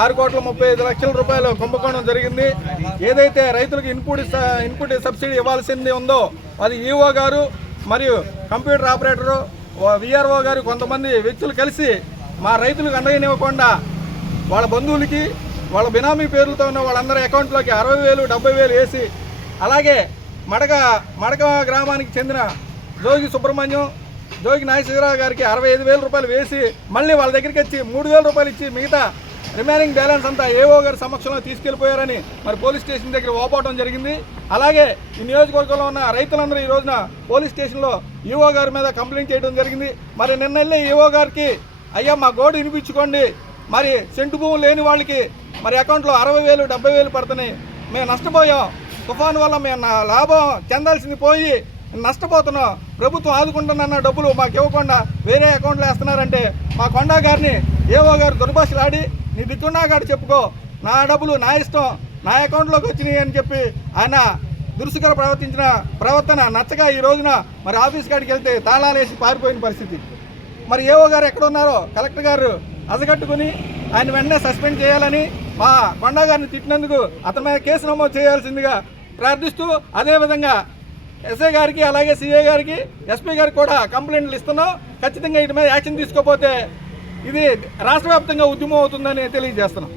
6,35,00,000 కుంభకోణం జరిగింది. ఏదైతే రైతులకు ఇన్పుట్ సబ్సిడీ ఇవ్వాల్సింది ఉందో అది ఈఓ గారు మరియు కంప్యూటర్ ఆపరేటరు విఆర్ఓ గారు కొంతమంది వ్యక్తులు కలిసి మా రైతులకు అందజేయనివ్వకుండా వాళ్ళ బంధువులకి వాళ్ళ బినామీ పేర్లతో ఉన్న వాళ్ళందరి అకౌంట్లోకి 60,000 70,000 వేసి, అలాగే మడక గ్రామానికి చెందిన జోగి సుబ్రహ్మణ్యం జోగి నాగేశ్వరరావు గారికి 65,000 రూపాయలు వేసి మళ్ళీ వాళ్ళ దగ్గరికి వచ్చి 3,000 రూపాయలు ఇచ్చి మిగతా రిమైనింగ్ బ్యాలెన్స్ అంతా ఏఓ గారి సమక్షంలో తీసుకెళ్లిపోయారని మరి పోలీస్ స్టేషన్ దగ్గర ఓపోవడం జరిగింది. అలాగే ఈ నియోజకవర్గంలో ఉన్న రైతులందరూ ఈ రోజున పోలీస్ స్టేషన్లో ఈఓ గారి మీద కంప్లైంట్ చేయడం జరిగింది. మరి నిన్న వెళ్ళి ఈఓ గారికి అయ్యా మా గోడు వినిపించుకోండి, మరి సెంటు భూములు లేని వాళ్ళకి మరి అకౌంట్లో 60,000 70,000 పడుతున్నాయి, మేము నష్టపోయాం, తుఫాను వల్ల మేము లాభం చెందాల్సింది పోయి నష్టపోతున్నాం, ప్రభుత్వం ఆదుకుంటున్న డబ్బులు మాకు ఇవ్వకుండా వేరే అకౌంట్లో వేస్తున్నారంటే మా కొండా గారిని ఏఓ గారు దుర్భాషలాడి నీ దిక్కున్నాగాడు చెప్పుకో, నా డబ్బులు నా ఇష్టం, నా అకౌంట్లోకి వచ్చినాయి అని చెప్పి ఆయన దురుసుగా ప్రవర్తన నచ్చగా ఈ రోజున మరి ఆఫీస్ కాడికి వెళ్తే తాళాలేసి పారిపోయిన పరిస్థితి. మరి ఏఓ గారు ఎక్కడ ఉన్నారో కలెక్టర్ గారు అజగట్టుకుని ఆయన వెంటనే సస్పెండ్ చేయాలని, మా కొండా గారిని తిట్టినందుకు అతని మీద కేసు నమోదు చేయాల్సిందిగా ప్రార్థిస్తూ, అదేవిధంగా ఎస్ఐ గారికి అలాగే సిఐ గారికి ఎస్పీ గారికి కూడా కంప్లైంట్లు ఇస్తున్నాం. ఖచ్చితంగా వీటి మీద యాక్షన్ తీసుకోకపోతే ఇది రాష్ట్ర వ్యాప్తంగా ఉద్యమం అవుతుందని తెలియజేస్తున్నాం.